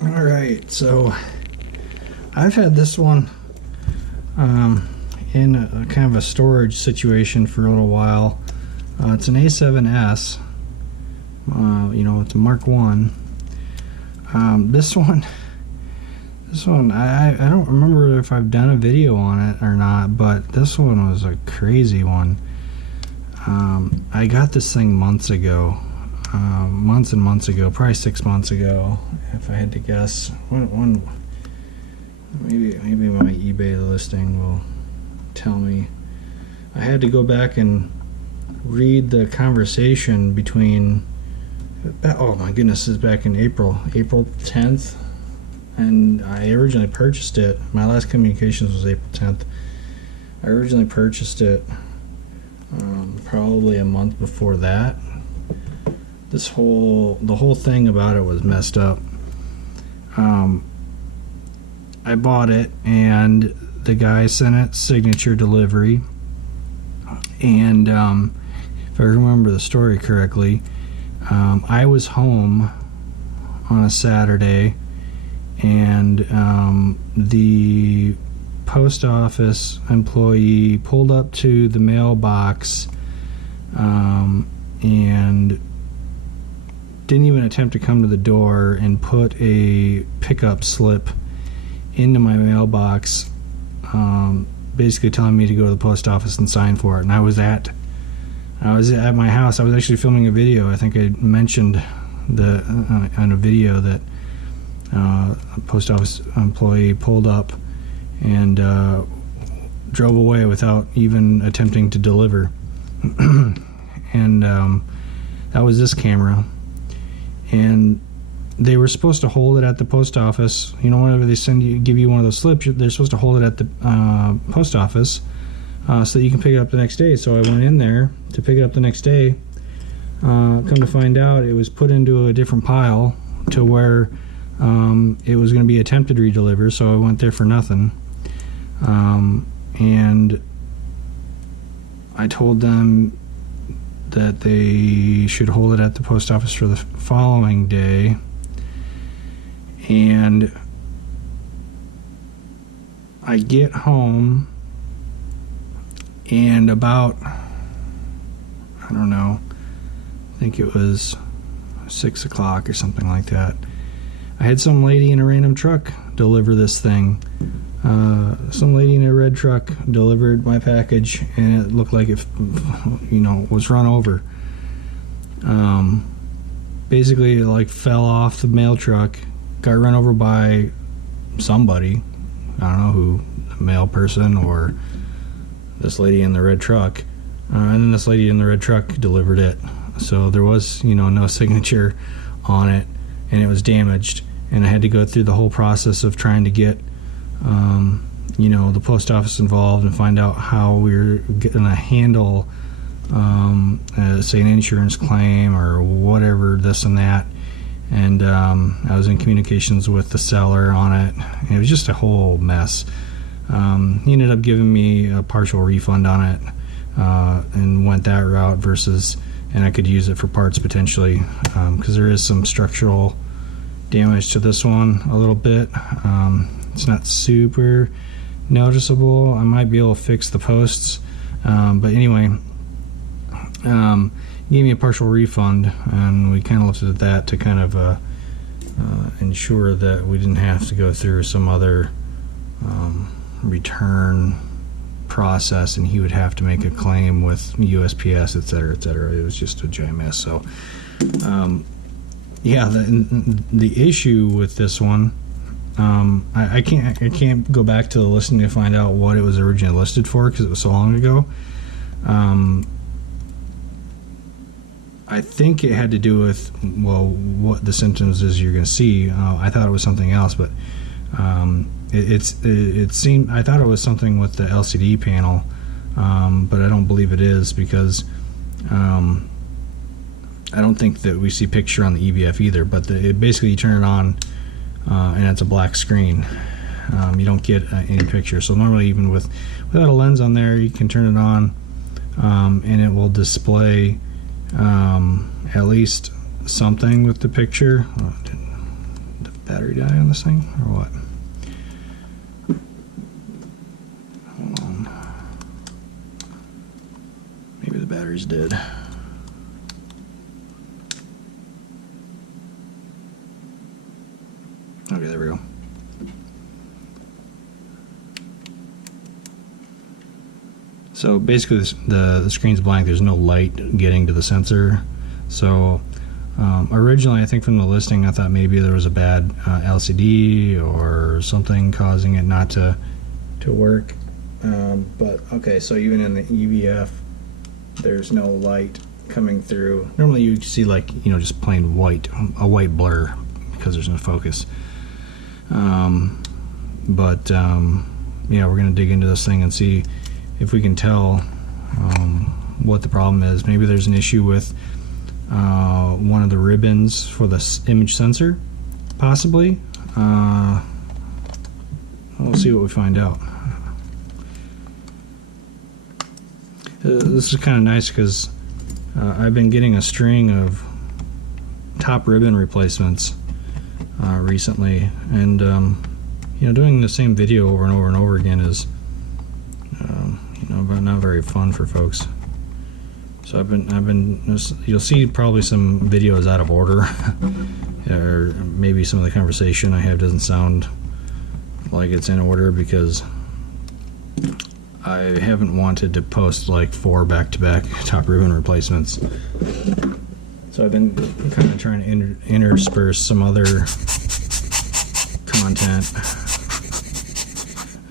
Alright, so I've had this one in a kind of a storage situation for a little while. It's an A7S. It's a Mark 1. This one, I don't remember if I've done a video on it or not, but this one was a crazy one. I got this thing months ago. Months and months ago, probably 6 months ago, if I had to guess. Maybe my eBay listing will tell me. I had to go back and read the conversation between, oh my goodness, this is back in April 10th, and I originally purchased it. My last communications was April 10th. I originally purchased it probably a month before that. The whole thing about it was messed up. I bought it, and the guy sent it signature delivery, and if I remember the story correctly, I was home on a Saturday, and the post office employee pulled up to the mailbox and didn't even attempt to come to the door and put a pickup slip into my mailbox, basically telling me to go to the post office and sign for it. And I was at my house. I was actually filming a video. I think I mentioned on a video that a post office employee pulled up and drove away without even attempting to deliver. And that was this camera. And they were supposed to hold it at the post office. Whenever they give you one of those slips, they're supposed to hold it at the post office so that you can pick it up the next day. So I went in there to pick it up the next day. Come to find out, it was put into a different pile to where it was going to be attempted redeliver. So I went there for nothing. And I told them that they should hold it at the post office for the following day, and I get home, and about, I don't know, I think it was 6 o'clock or something like that, I had some lady in a random truck deliver this thing. Some lady in a red truck delivered my package, and it looked like it, was run over. Basically, it fell off the mail truck, got run over by somebody. I don't know who, a mail person or this lady in the red truck. And then this lady in the red truck delivered it. So there was, no signature on it, and it was damaged. And I had to go through the whole process of trying to get the post office involved and find out how we were going to handle, say, an insurance claim or whatever, this and that. And I was in communications with the seller on it, and it was just a whole mess. He ended up giving me a partial refund on it, and went that route and I could use it for parts potentially, because there is some structural damage to this one a little bit. It's not super noticeable. I might be able to fix the posts, but anyway, he gave me a partial refund, and we kind of looked at that to kind of ensure that we didn't have to go through some other return process, and he would have to make a claim with USPS, etc., etc. It was just a giant mess. So yeah, the issue with this one, I can't go back to the listing to find out what it was originally listed for, because it was so long ago. I think it had to do with, what the symptoms is you're going to see. I thought it was something else, but it seemed, I thought it was something with the LCD panel, but I don't believe it is, because I don't think that we see picture on the EVF either. But basically you turn it on, and it's a black screen. You don't get any picture. So normally, even without a lens on there, you can turn it on, and it will display at least something with the picture. The battery die on this thing, or what? Hold on. Maybe the battery's dead. Okay, there we go. So basically the screen's blank, there's no light getting to the sensor. So originally, I think from the listing, I thought maybe there was a bad LCD or something causing it not to work. But okay, so even in the EVF, there's no light coming through. Normally you see, like, you know, just plain white, a white blur because there's no focus. Yeah, we're gonna dig into this thing and see if we can tell what the problem is. Maybe there's an issue with one of the ribbons for the image sensor, possibly. We'll see what we find out. This is kind of nice because I've been getting a string of top ribbon replacements recently, and you know, doing the same video over and over and over again is you know, not very fun for folks. So I've been you'll see probably some videos out of order, or maybe some of the conversation I have doesn't sound like it's in order because I haven't wanted to post like 4 back-to-back top ribbon replacements. So I've been kind of trying to intersperse some other content.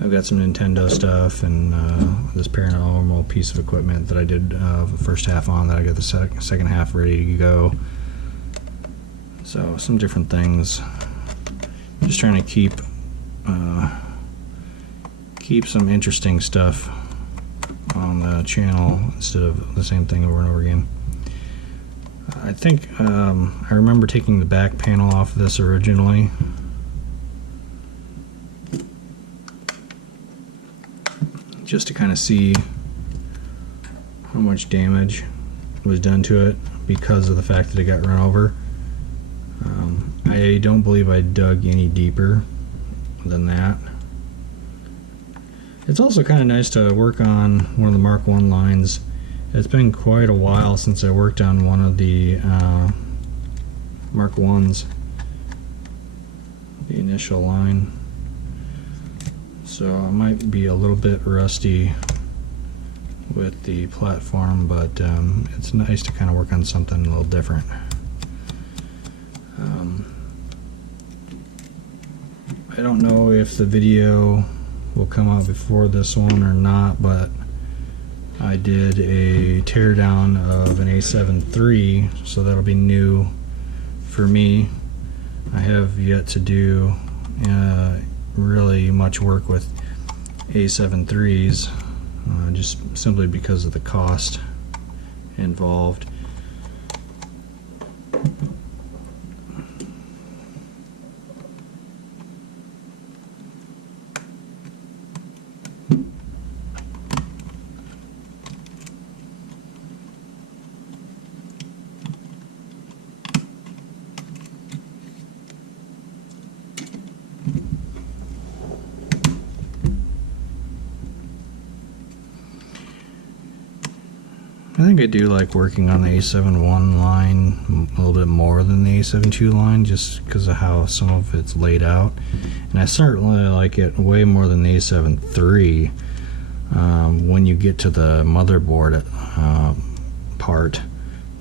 I've got some Nintendo stuff and this paranormal piece of equipment that I did the first half on, that I got the second half ready to go. So some different things. Just trying to keep some interesting stuff on the channel instead of the same thing over and over again. I think I remember taking the back panel off of this originally. Just to kind of see how much damage was done to it because of the fact that it got run over. I don't believe I dug any deeper than that. It's also kind of nice to work on one of the Mark 1 lines. It's been quite a while since I worked on one of the Mark 1s, the initial line. So I might be a little bit rusty with the platform, but it's nice to kind of work on something a little different. I don't know if the video will come out before this one or not, but I did a teardown of an A7 III, so that'll be new for me. I have yet to do really much work with A7 IIIs, just simply because of the cost involved. I think I do like working on the A7 I line a little bit more than the A7 II line, just because of how some of it's laid out. And I certainly like it way more than the A7 III when you get to the motherboard part.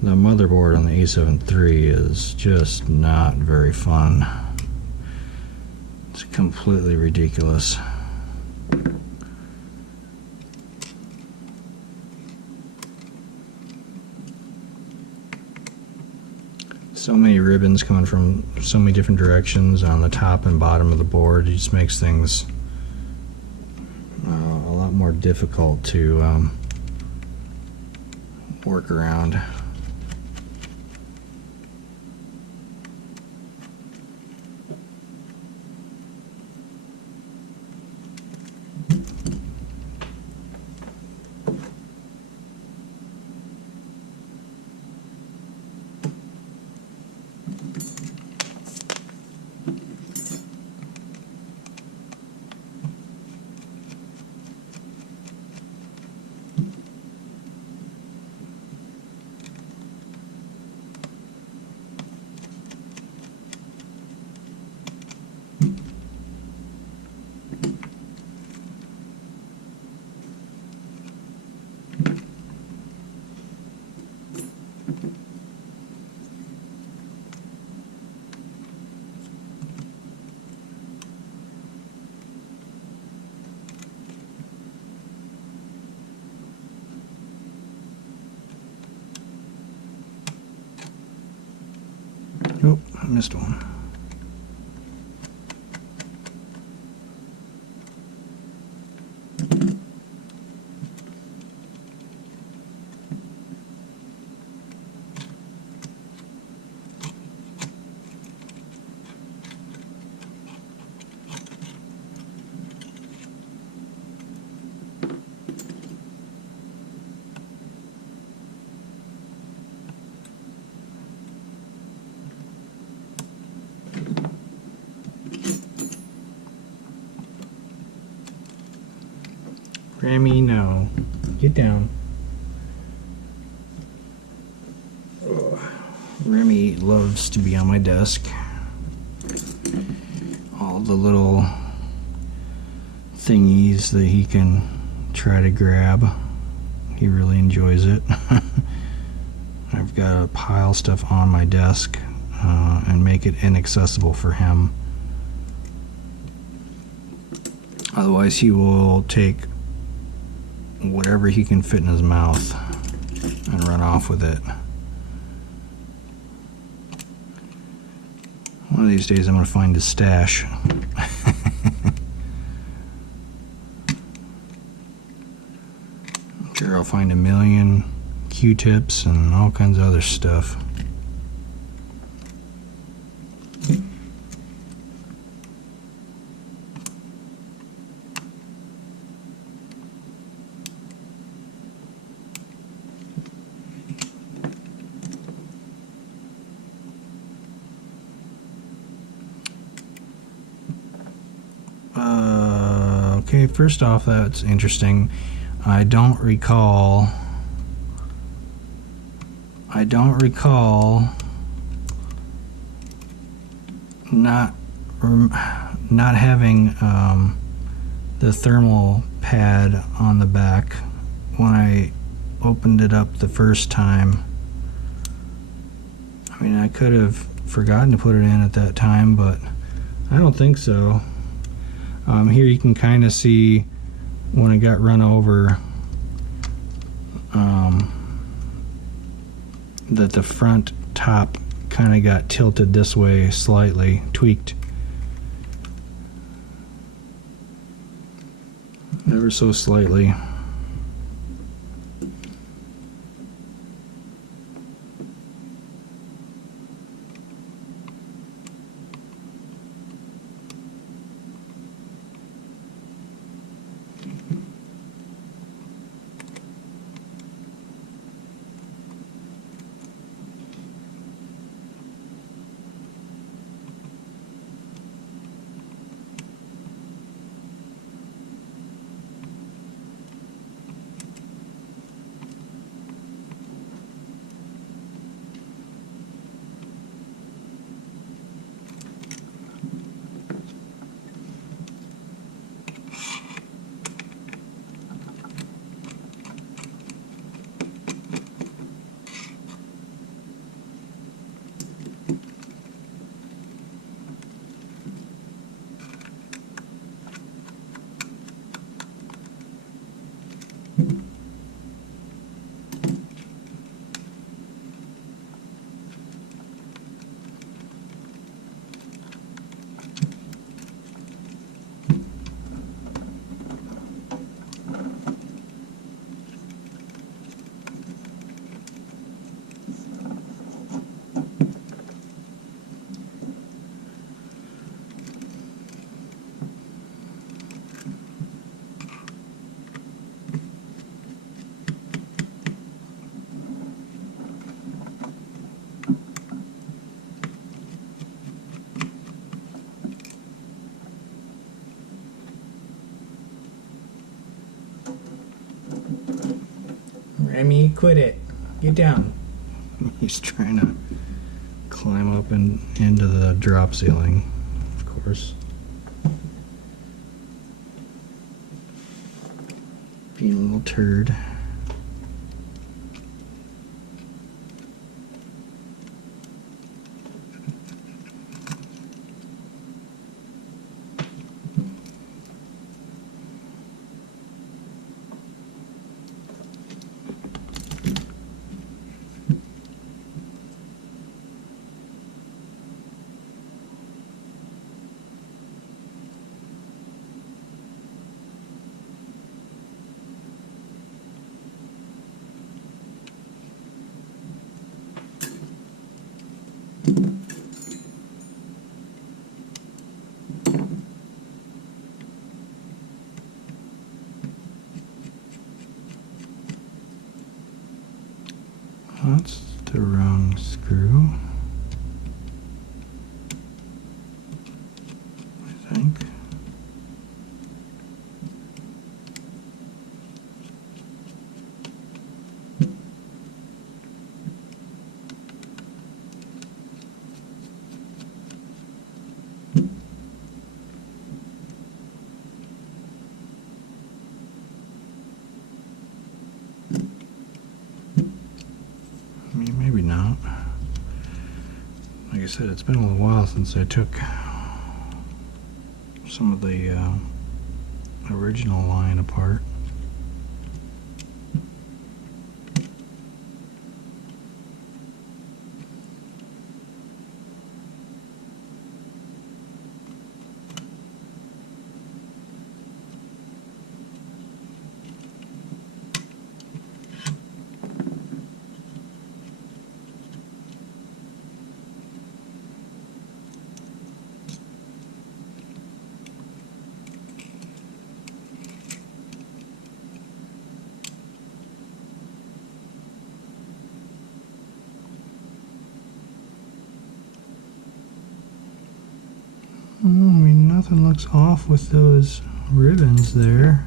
The motherboard on the A7 III is just not very fun. It's completely ridiculous. So many ribbons coming from so many different directions on the top and bottom of the board. It just makes things a lot more difficult to work around. I missed one. Remy, no. Get down. Ugh. Remy loves to be on my desk. All the little thingies that he can try to grab, he really enjoys it. I've got to pile stuff on my desk and make it inaccessible for him. Otherwise he will take whatever he can fit in his mouth and run off with it. One of these days I'm going to find his stash. I'm sure I'll find a million Q-tips and all kinds of other stuff. Okay, first off, that's interesting. I don't recall not having the thermal pad on the back when I opened it up the first time. I mean, I could have forgotten to put it in at that time, but I don't think so. Here you can kind of see when it got run over that the front top kind of got tilted this way slightly, tweaked. Ever so slightly. Remy, quit it. Get down. He's trying to climb up and into the drop ceiling, of course. Being a little turd. Like I said, it's been a little while since I took some of the original line apart. I mean, nothing looks off with those ribbons there.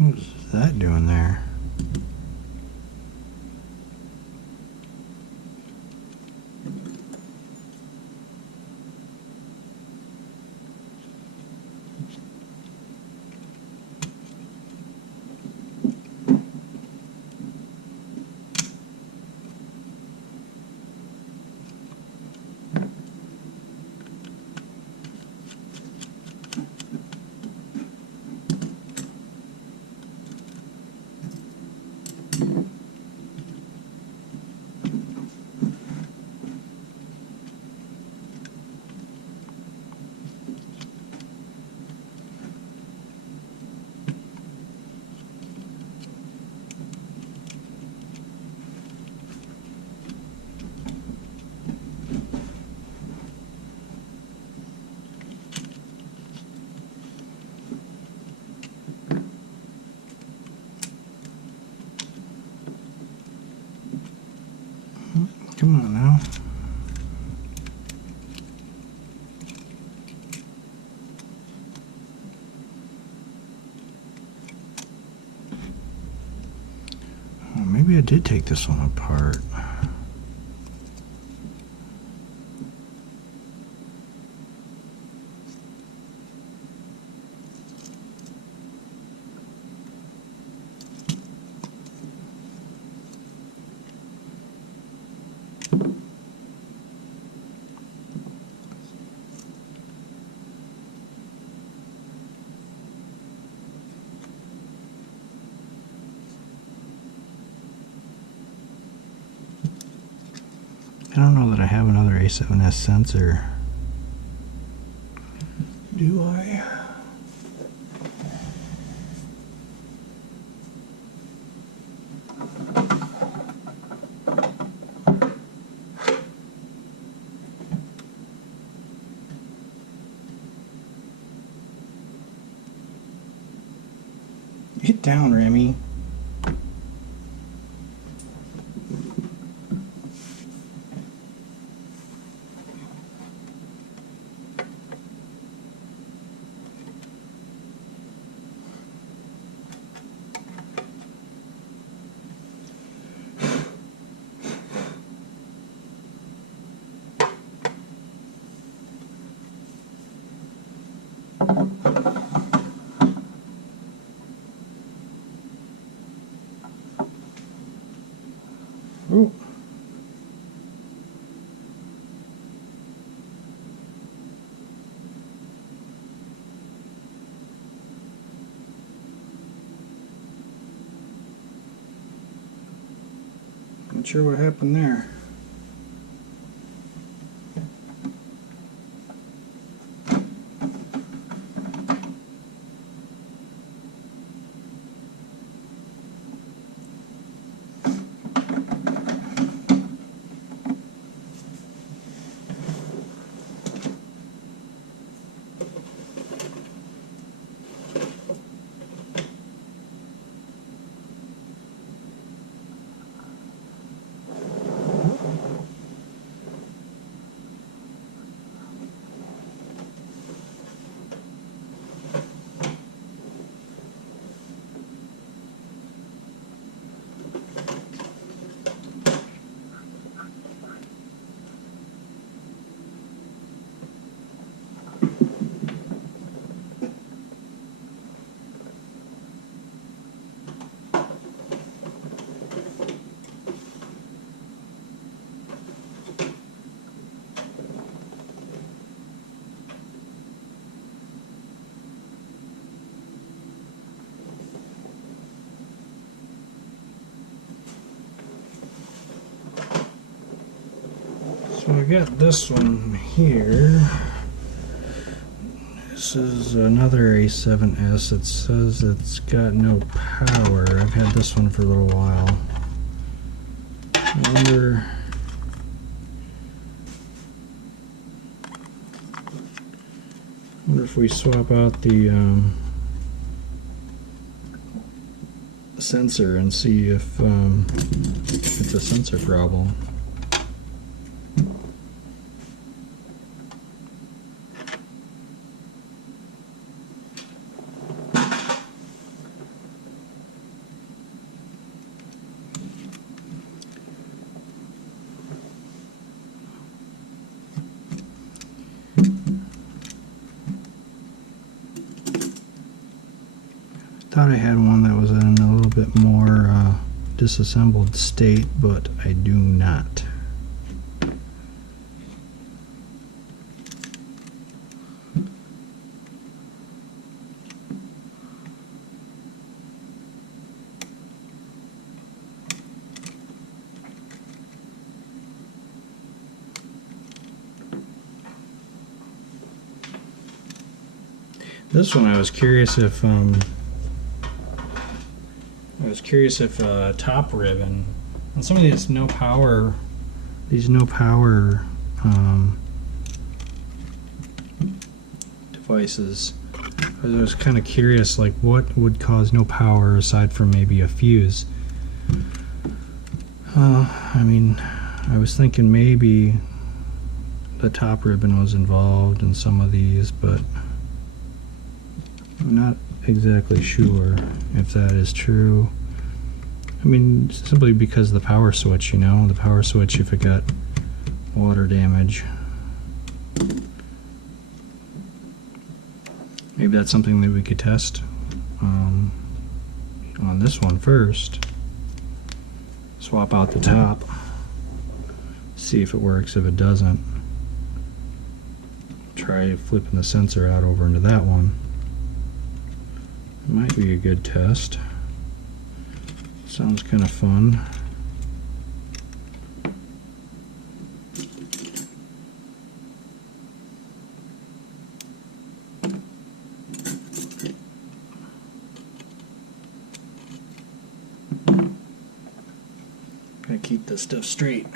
What's that doing there? Come on now. Oh, maybe I did take this one apart. I don't know that I have another A7S sensor. Do I? down, Remy. Ooh. Not sure what happened there. So I got this one here. This is another A7S. It says it's got no power. I've had this one for a little while. I wonder if we swap out the sensor and see if it's a sensor problem. Thought I had one that was in a little bit more disassembled state, but I do not. This one I was curious if top ribbon on some of these no power devices. I was kind of curious, like what would cause no power aside from maybe a fuse. I mean, I was thinking maybe the top ribbon was involved in some of these, but I'm not exactly sure if that is true. I mean, simply because the power switch, you know, the power switch, if it got water damage, maybe that's something that we could test on this one first. Swap out the top, see if it works. If it doesn't, try flipping the sensor out over into that one. Might be a good test. Sounds kind of fun. Gotta keep this stuff straight.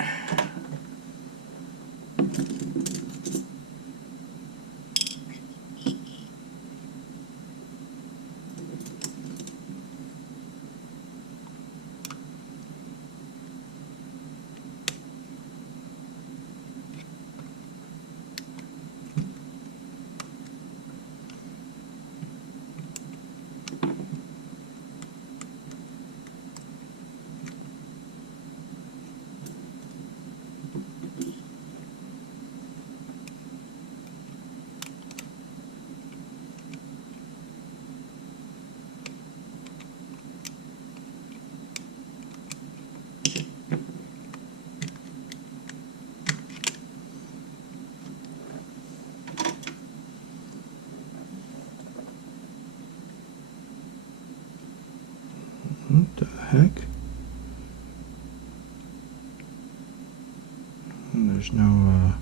And there's no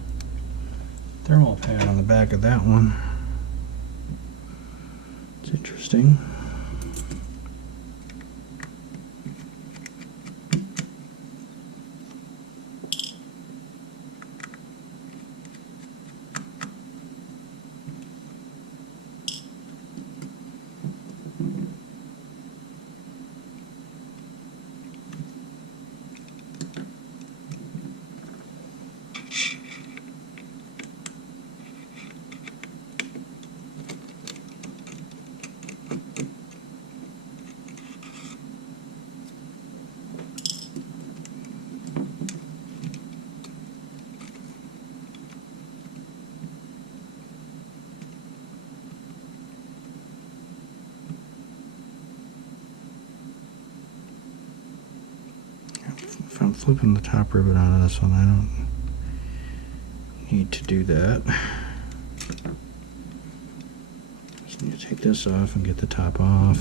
thermal pad on the back of that one. It's interesting. If I'm flipping the top rivet out of this one, I don't need to do that. Just need to take this off and get the top off.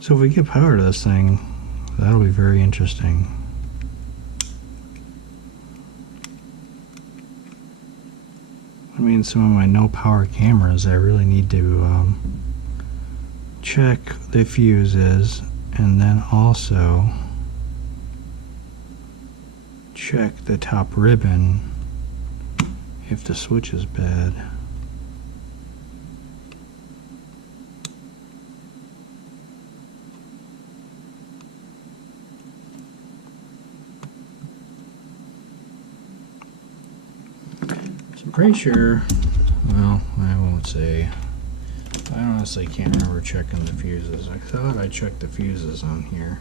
So if we get power to this thing, that'll be very interesting. I mean, some of my no power cameras, I really need to check the fuses and then also check the top ribbon if the switch is bad. I'm pretty sure, well, I won't say, I honestly can't remember checking the fuses. I thought I checked the fuses on here.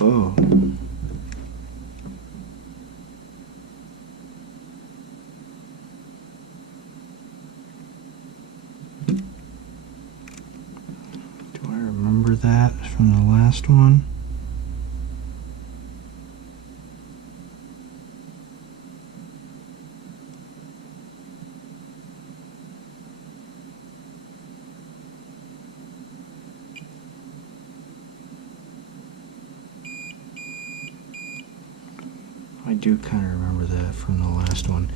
Oh. Do I remember that from the last one? I do kind of remember that from the last one.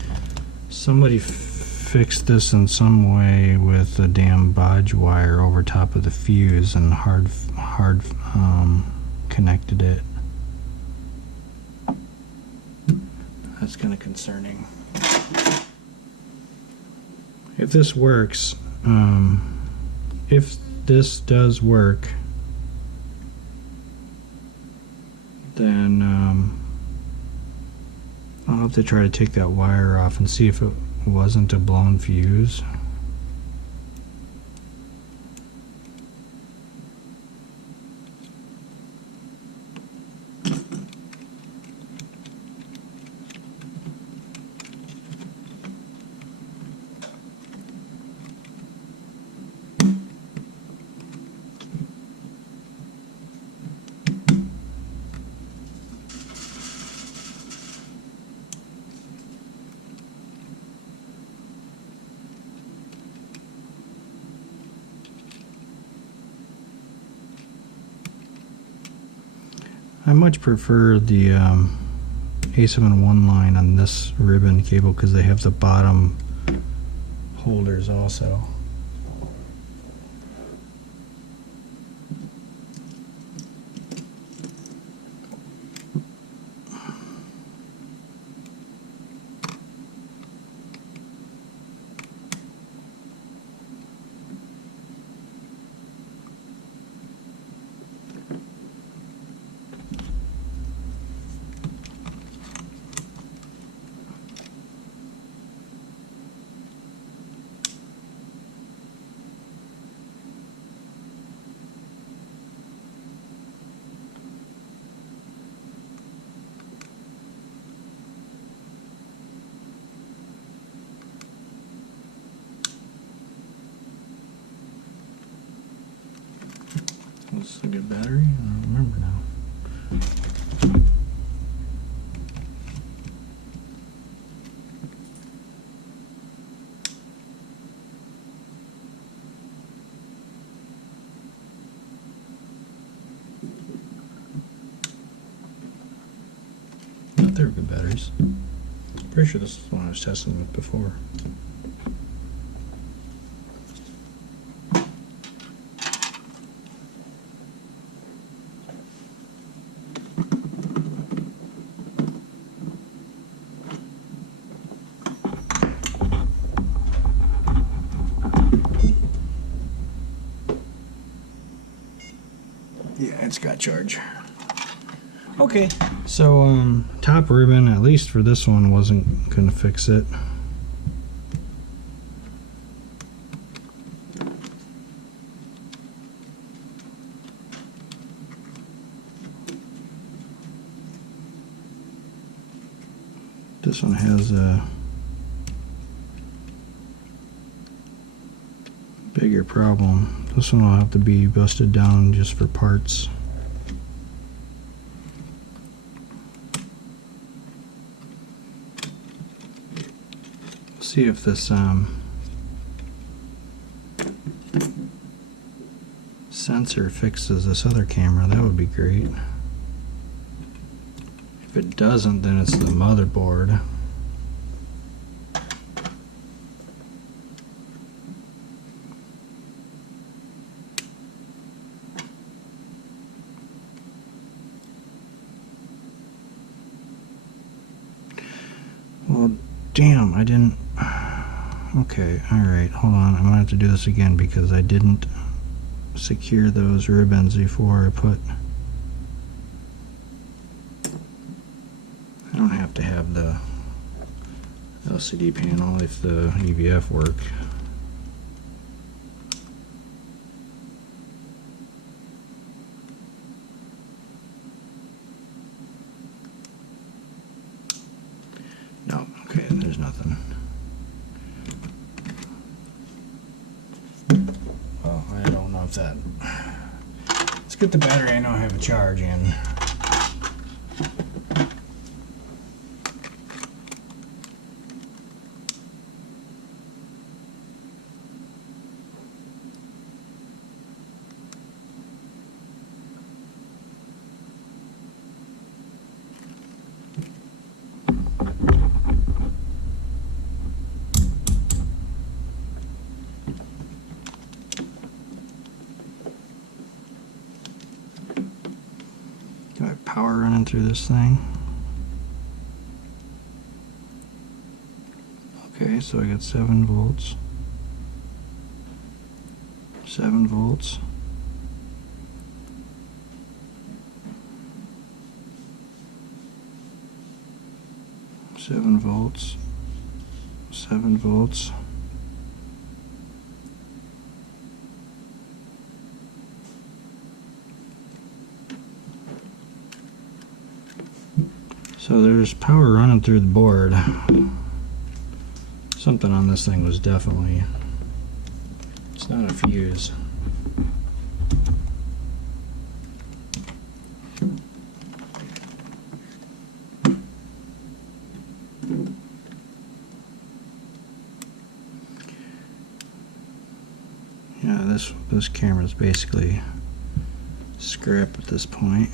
Somebody fixed this in some way with a damn bodge wire over top of the fuse and hard connected it. That's kind of concerning. If this works, if this does work, then I'll have to try to take that wire off and see if it wasn't a blown fuse. I much prefer the A7S line on this ribbon cable because they have the bottom holders also. This is a good battery. I don't remember now. But they're good batteries. Pretty sure this is the one I was testing with before. Yeah, it's got charge. Okay, so top ribbon, at least for this one, wasn't gonna fix it. This one has a bigger problem. This one will have to be busted down just for parts. See if this sensor fixes this other camera. That would be great. If it doesn't, then it's the motherboard. Well, damn, I didn't... Okay, alright, hold on. I'm gonna have to do this again because I didn't secure those ribbons before I put... I don't have to have the LCD panel if the EVF work. No, okay, there's nothing. Well, I don't know if that... Let's get the battery I know I have a charge in. power running through this thing. Okay, so I got 7 volts. 7 volts. 7 volts. 7 volts. So there's power running through the board. Something on this thing was definitely, it's not a fuse. Yeah, this camera's basically scrap at this point.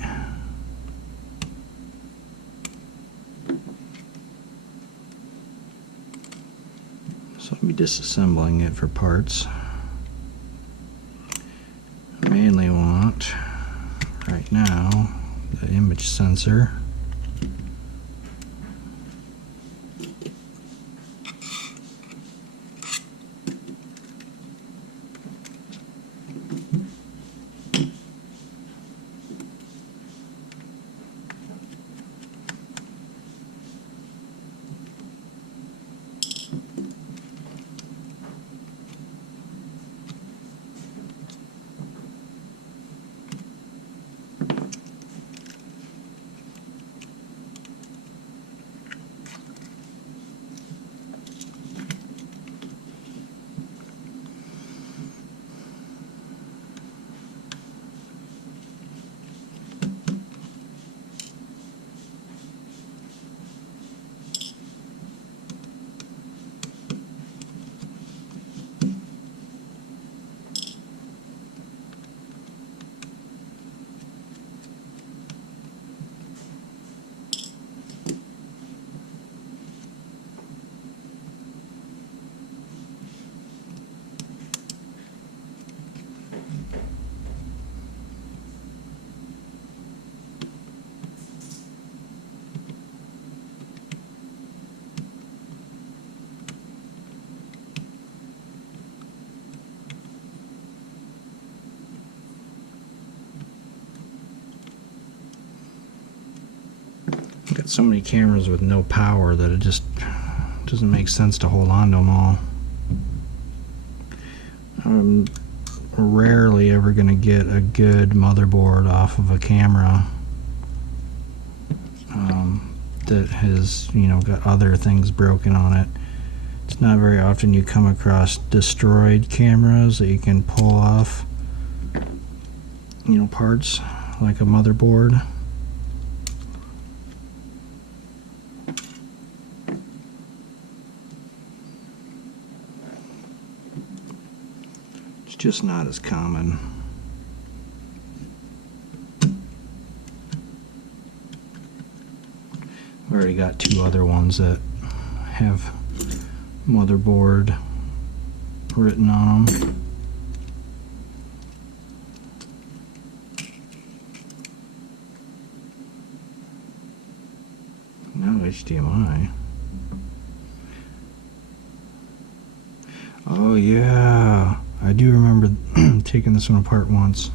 So I'll be disassembling it for parts. I mainly want, right now, the image sensor. Got so many cameras with no power that it just doesn't make sense to hold on to them all. I'm rarely ever going to get a good motherboard off of a camera that has, you know, got other things broken on it. It's not very often you come across destroyed cameras that you can pull off, you know, parts like a motherboard. It's just not as common. I've already got 2 other ones that have motherboard written on them. No HDMI. Oh yeah, I do remember taking this one apart once.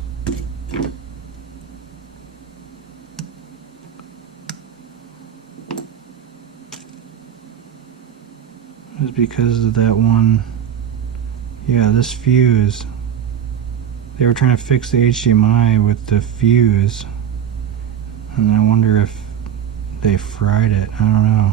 It was because of that one, yeah, this fuse. They were trying to fix the HDMI with the fuse, and I wonder if they fried it. I don't know.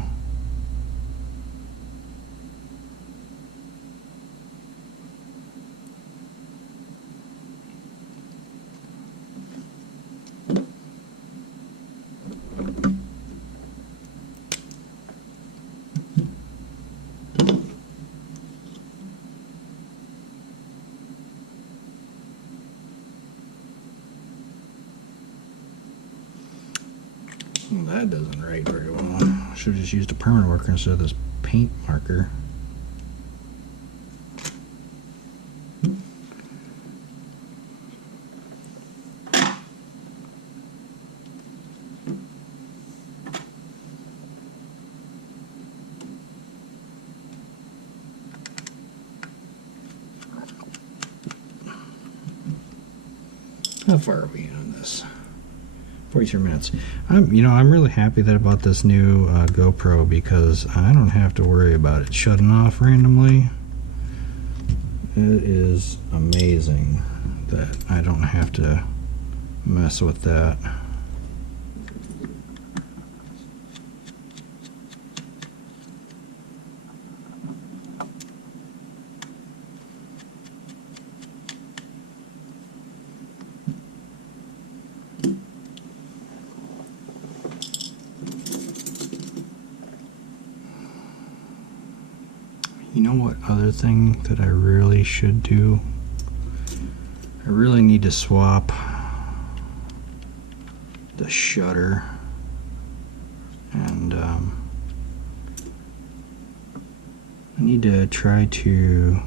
Well, that doesn't write very well. I should have just used a permanent marker instead of this paint marker. How far are we on this? 43 minutes. I'm really happy about this new GoPro, because I don't have to worry about it shutting off randomly. It is amazing that I don't have to mess with that. You know what other thing that I really should do? I really need to swap the shutter, and I need to try to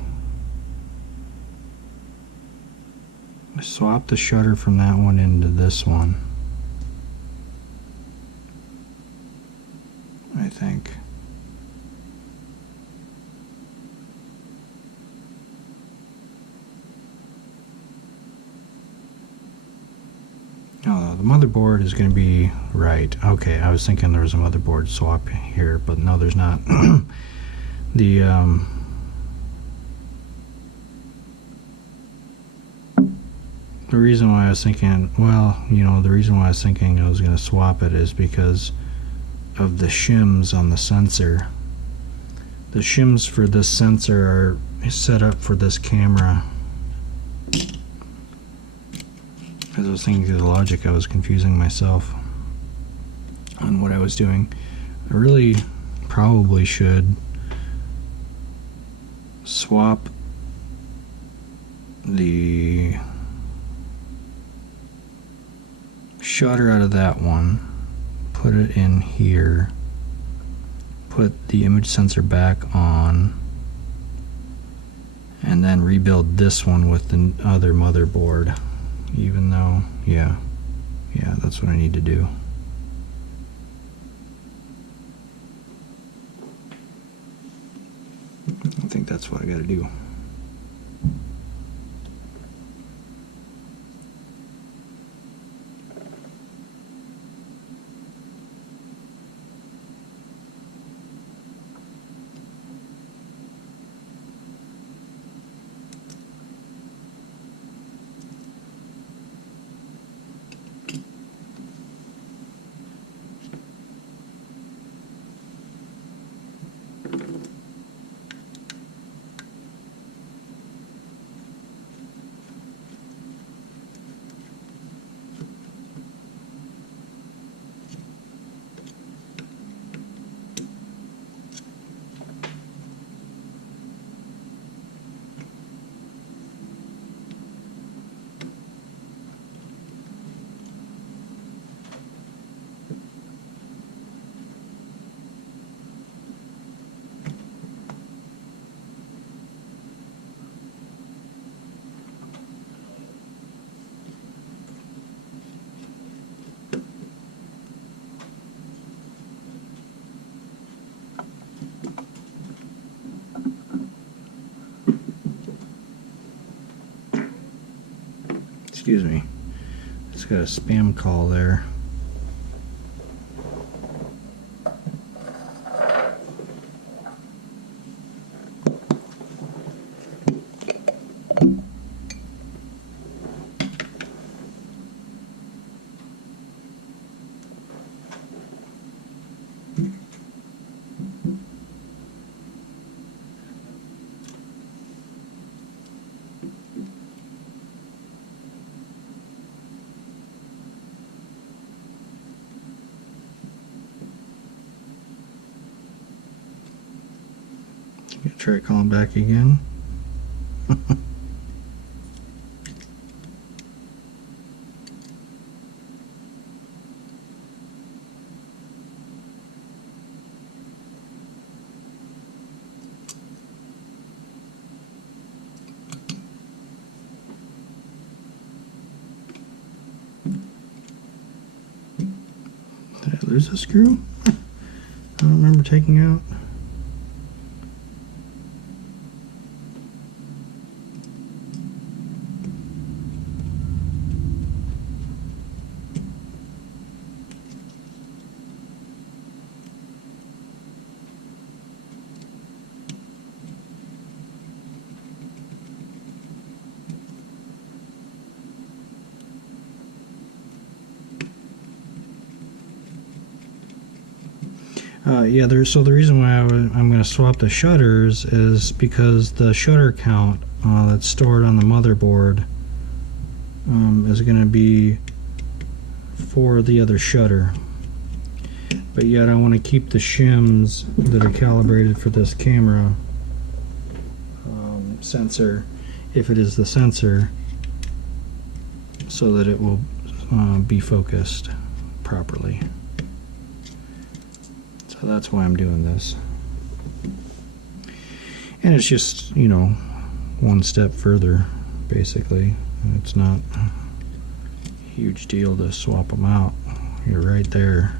swap the shutter from that one into this one, I think. Oh, the motherboard is going to be right. Okay, I was thinking there was a motherboard swap here, but no, there's not. The reason why I was thinking, the reason why I was thinking I was going to swap it is because of the shims on the sensor. The shims for this sensor are set up for this camera. As I was thinking through the logic, I was confusing myself on what I was doing. I really probably should swap the shutter out of that one, put it in here, put the image sensor back on, and then rebuild this one with the other motherboard. Even though, yeah, that's what I need to do. I think that's what I gotta do. Excuse me. Just got a spam call there. Try calling back again. Did I lose a screw? I don't remember taking out. Yeah, so the reason why I'm going to swap the shutters is because the shutter count that's stored on the motherboard is going to be for the other shutter. But yet I want to keep the shims that are calibrated for this camera sensor, if it is the sensor, so that it will be focused properly. So that's why I'm doing this. And it's just, you know, one step further, basically. It's not a huge deal to swap them out. You're right there.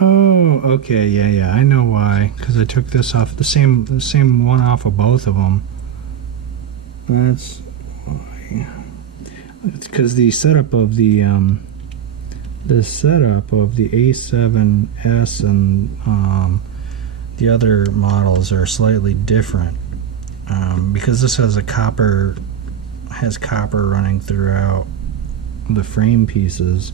Oh, okay, yeah, I know why. Because I took this off, the same one off of both of them. That's why. It's because the setup of the A7S and the other models are slightly different. Because this has copper running throughout the frame pieces.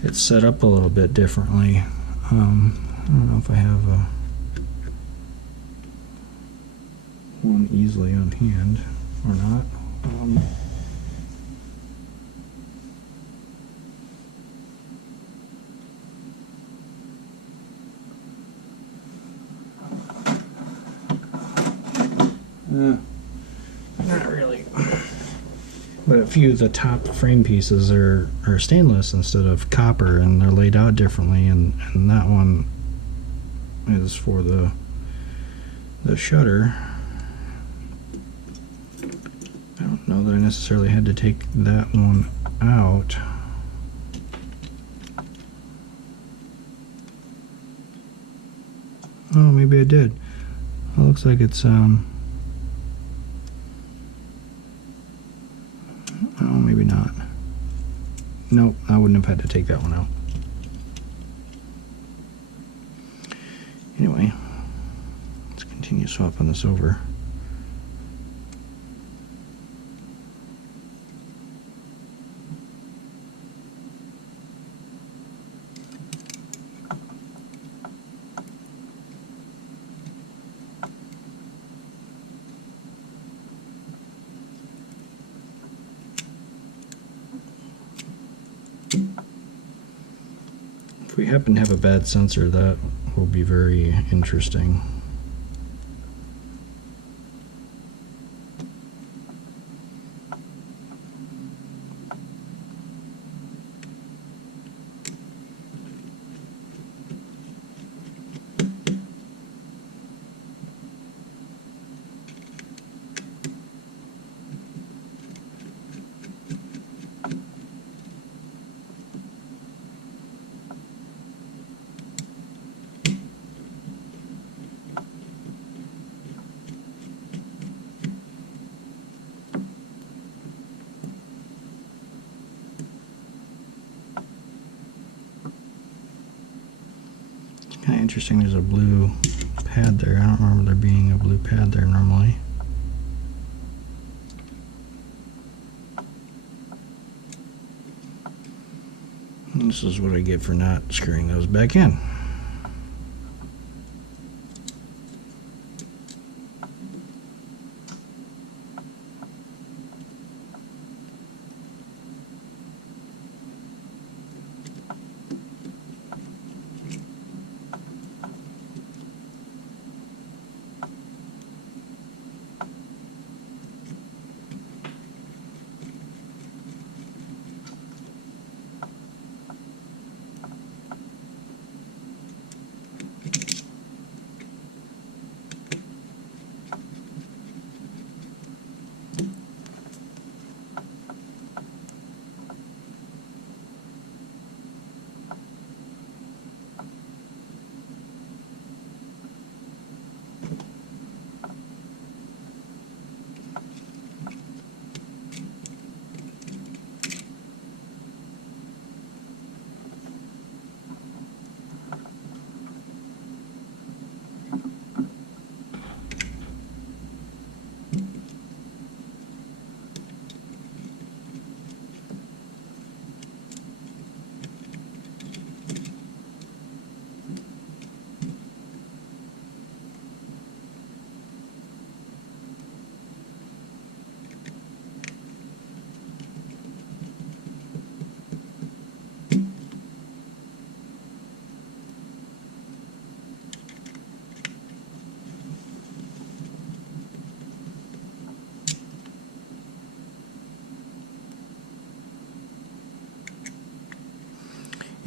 It's set up a little bit differently. I don't know if I have one easily on hand or not. Not really. But a few of the top frame pieces are stainless instead of copper, and they're laid out differently, and that one is for the shutter. I don't know that I necessarily had to take that one out. Oh, maybe I did. It looks like it's oh, maybe not. Nope, I wouldn't have had to take that one out. Anyway, let's continue swapping this over. If we happen to have a bad sensor, that will be very interesting. Kind of interesting, there's a blue pad there. I don't remember there being a blue pad there normally. And this is what I get for not screwing those back in.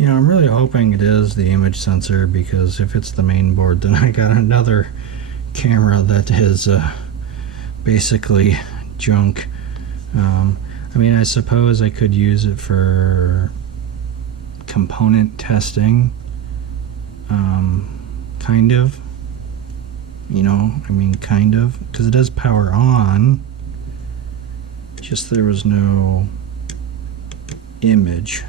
You know, I'm really hoping it is the image sensor, because if it's the main board, then I got another camera that is basically junk. I mean, I suppose I could use it for component testing, kind of. You know, I mean, kind of, because it does power on. Just there was no image.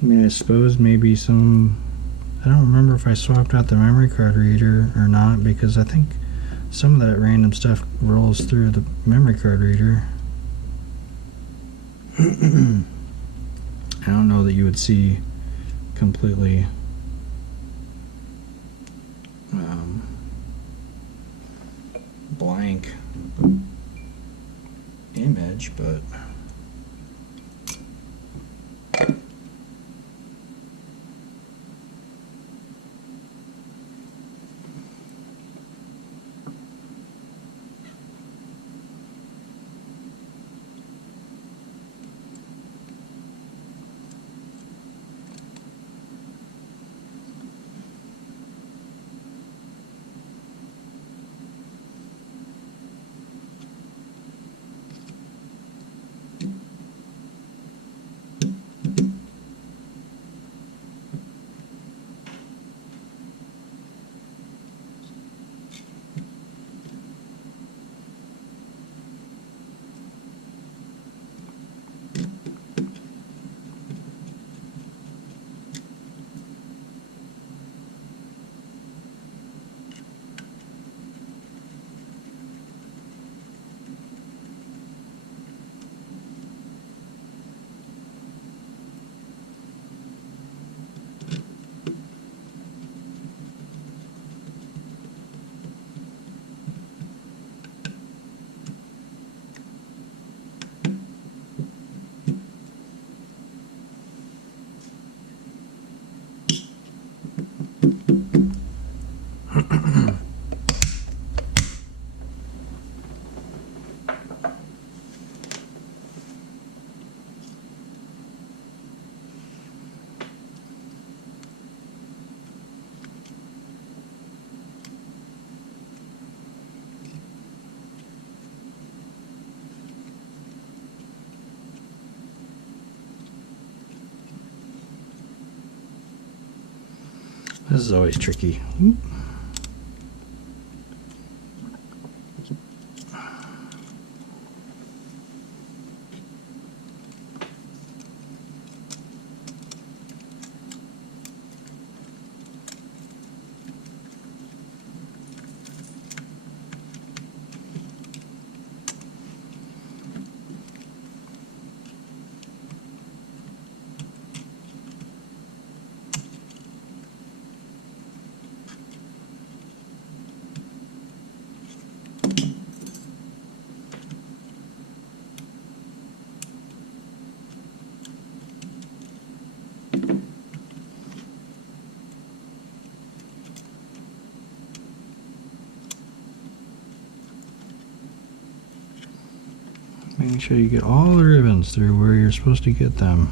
I mean, I suppose maybe some, I don't remember if I swapped out the memory card reader or not, because I think some of that random stuff rolls through the memory card reader. I don't know that you would see completely blank image, but this is always tricky. Making sure you get all the ribbons through where you're supposed to get them.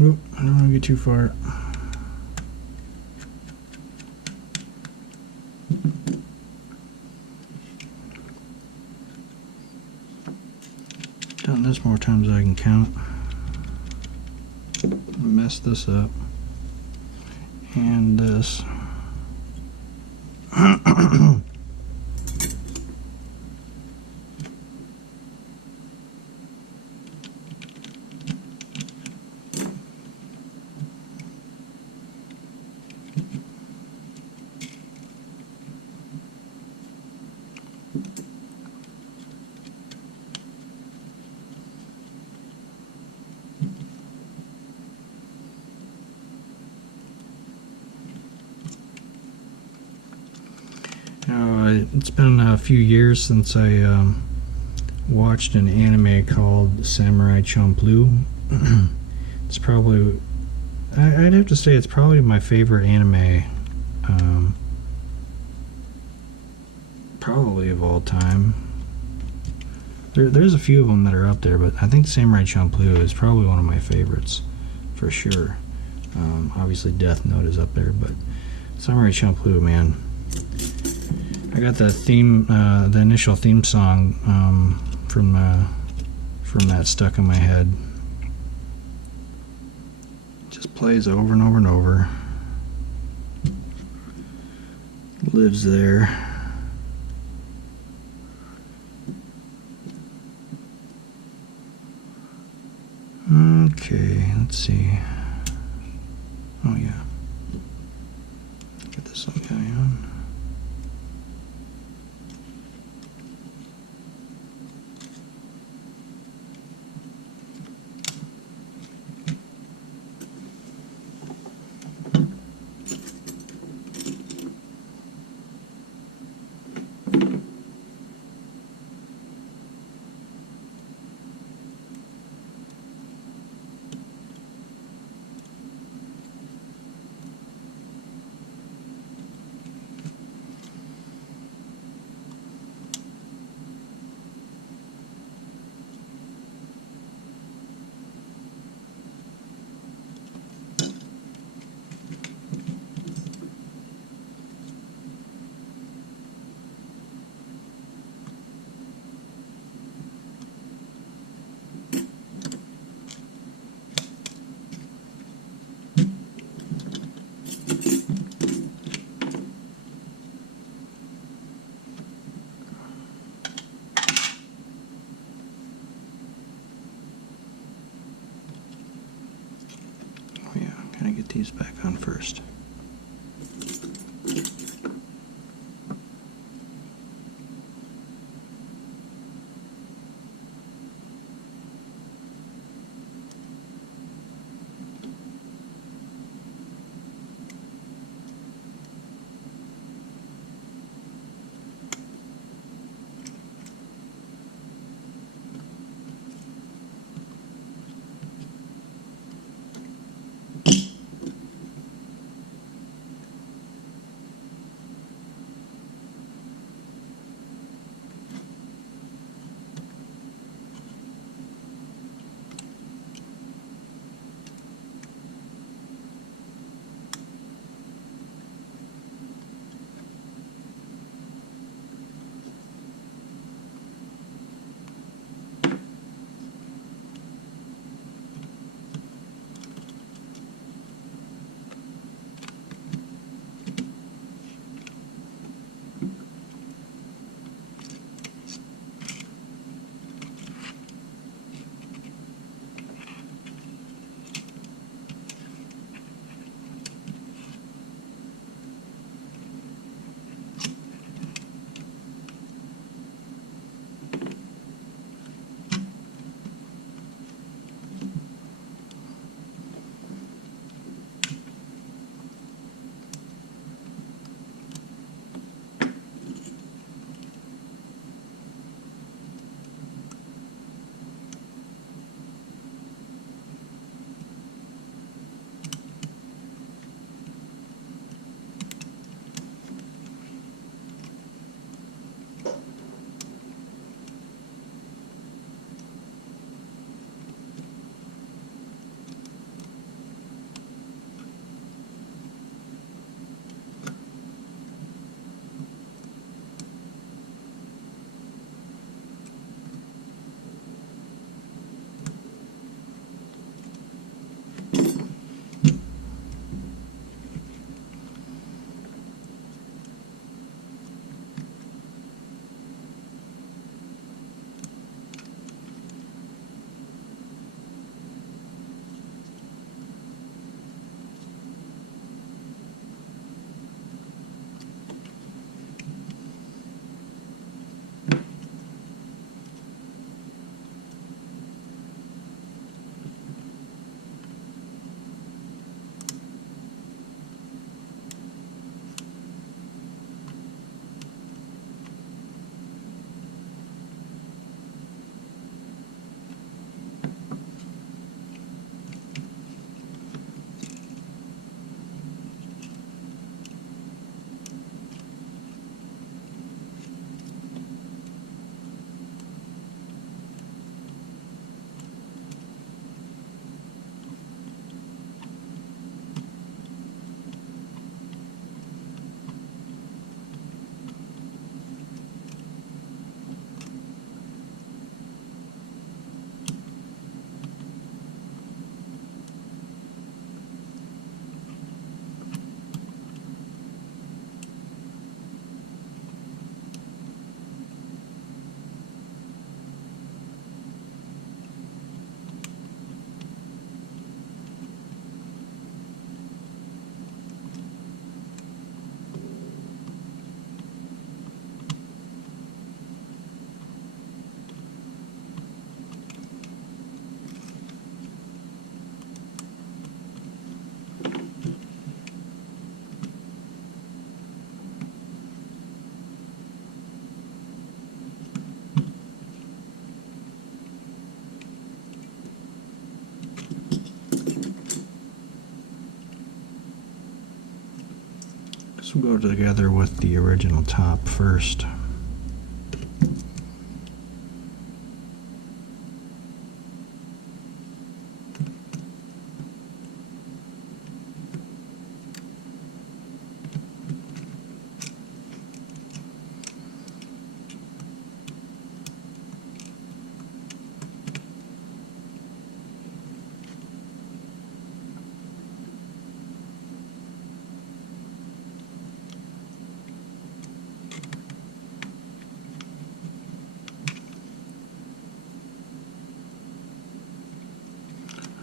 Oop, I don't want to get too far. Done this more times than I can count. Mess this up. And this. It's been a few years since I watched an anime called Samurai Champloo. It's probably, I'd have to say it's probably my favorite anime, probably of all time. There's a few of them that are up there, but I think Samurai Champloo is probably one of my favorites, for sure. Obviously Death Note is up there, but Samurai Champloo, man. I got the theme, the initial theme song from that stuck in my head. Just plays over and over and over. Lives there. Okay, let's see. Oh yeah. Get this little guy on. Get these back on first. This will go together with the original top first.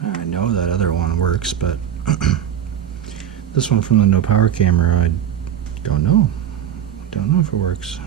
I know that other one works, but this one from the no power camera, I don't know. Don't know if it works.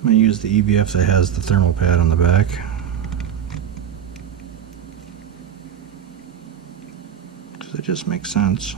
I'm going to use the EVF that has the thermal pad on the back. Because it just makes sense.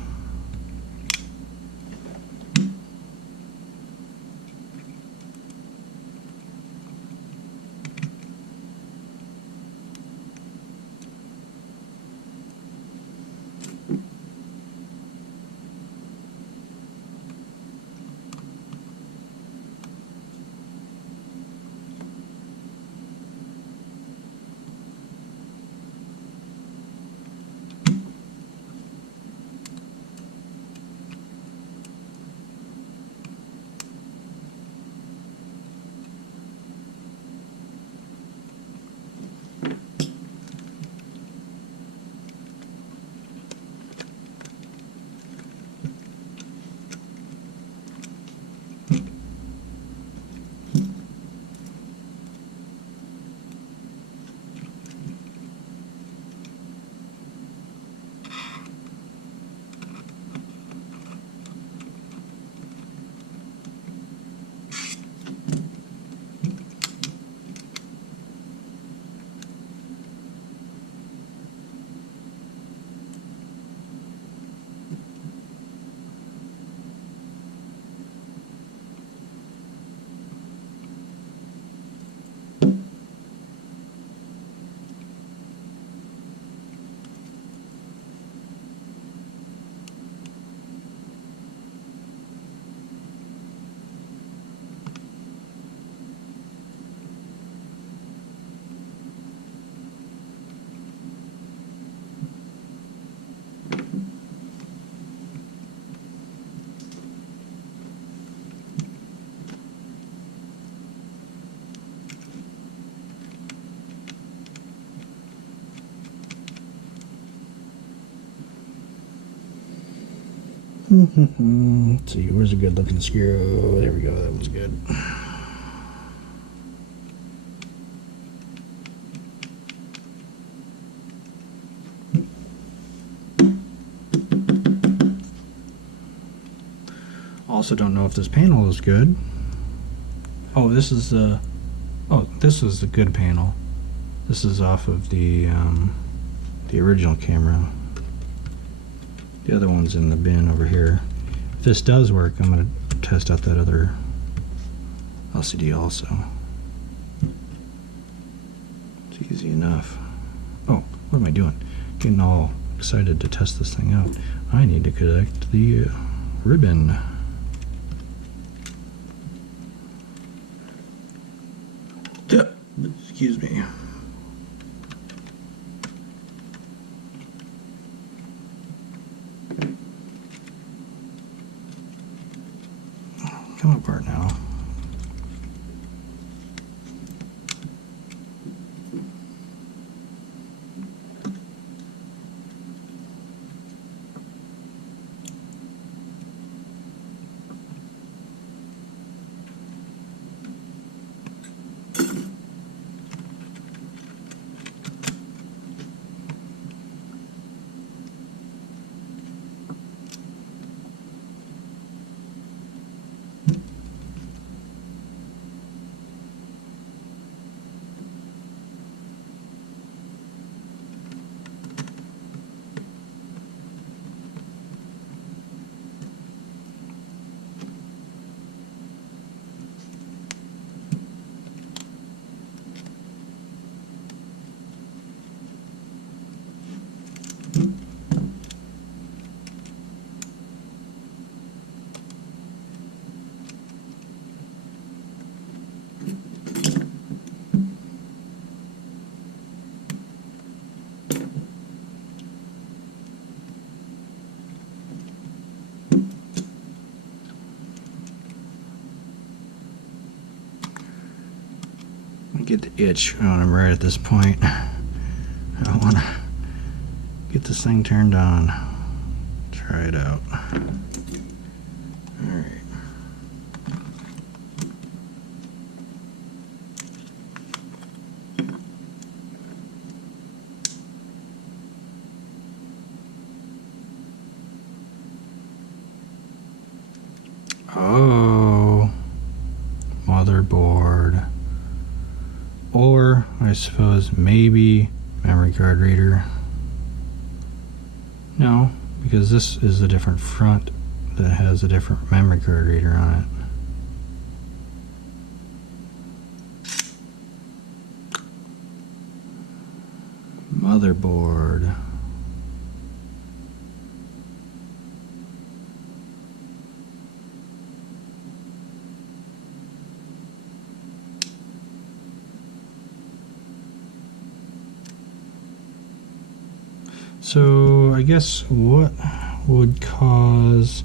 Let's see, where's a good looking screw? There we go, that one's good. Also don't know if this panel is good. Oh, this is this is a good panel. This is off of the original camera. The other one's in the bin over here. If this does work, I'm going to test out that other LCD also. It's easy enough. Oh, what am I doing? Getting all excited to test this thing out. I need to connect the ribbon. Excuse me. get the itch when I'm right at this point. I want to get this thing turned on. Try it out. Alright. Oh, motherboard. Or, I suppose, maybe memory card reader. No, because this is a different front that has a different memory card reader on it. Motherboard. So I guess what would cause,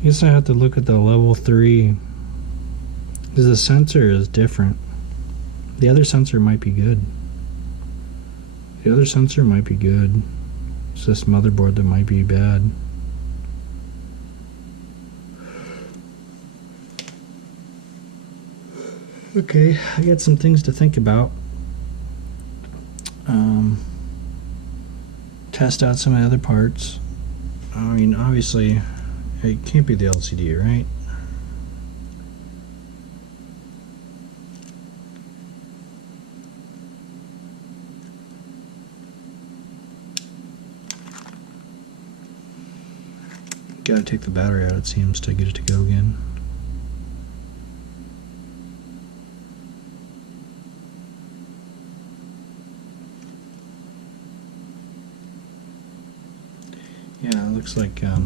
I guess I have to look at the level 3, because the sensor is different. The other sensor might be good. The other sensor might be good. It's this motherboard that might be bad. Okay, I got some things to think about. Test out some of the other parts. I mean, obviously, it can't be the LCD, right? Gotta take the battery out, it seems, to get it to go again. Yeah, it looks like, I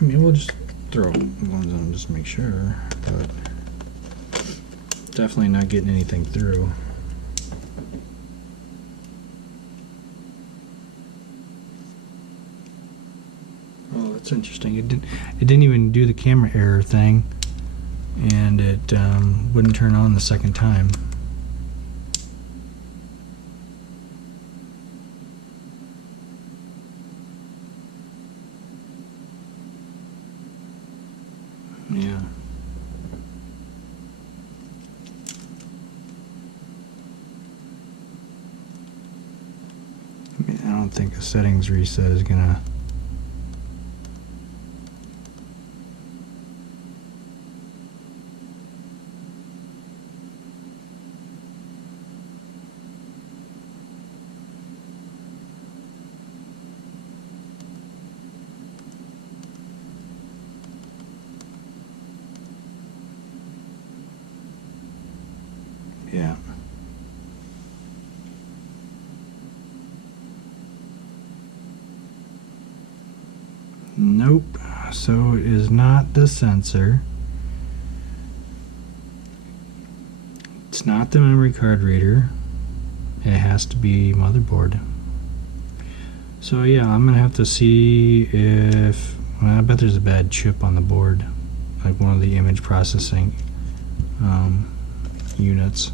mean, we'll just throw ones on just to make sure, but definitely not getting anything through. Oh, that's interesting. It didn't even do the camera error thing, and it wouldn't turn on the second time. Yeah. I mean, I don't think a settings reset is gonna. Yeah. Nope. So it is not the sensor. It's not the memory card reader. It has to be motherboard. So yeah, I'm gonna have to see if, well, I bet there's a bad chip on the board, like one of the image processing units.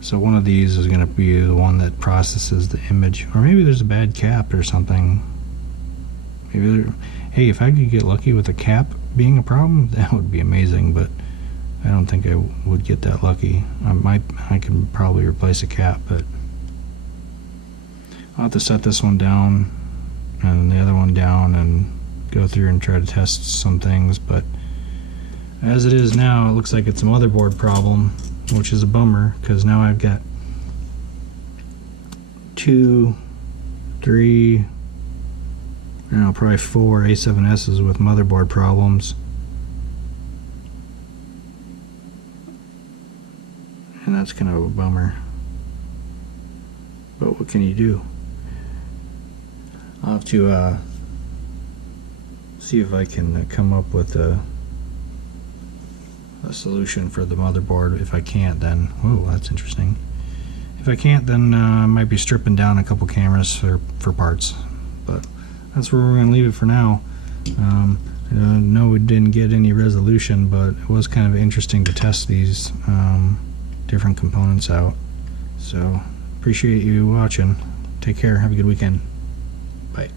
So one of these is going to be the one that processes the image, or maybe there's a bad cap or something. Maybe hey, if I could get lucky with a cap being a problem, that would be amazing, but I don't think I would get that lucky. I can probably replace a cap, but I'll have to set this one down and the other one down and go through and try to test some things. But as it is now, it looks like it's a motherboard problem, which is a bummer, because now I've got 2, 3, I don't know, probably 4 A7Ss with motherboard problems. And that's kind of a bummer. But what can you do? I'll have to see if I can come up with a solution for the motherboard. If I can't, then, whoa, that's interesting. If I can't, then I might be stripping down a couple cameras for parts. But that's where we're going to leave it for now. I know we didn't get any resolution, but it was kind of interesting to test these different components out. So appreciate you watching. Take care. Have a good weekend. Bye.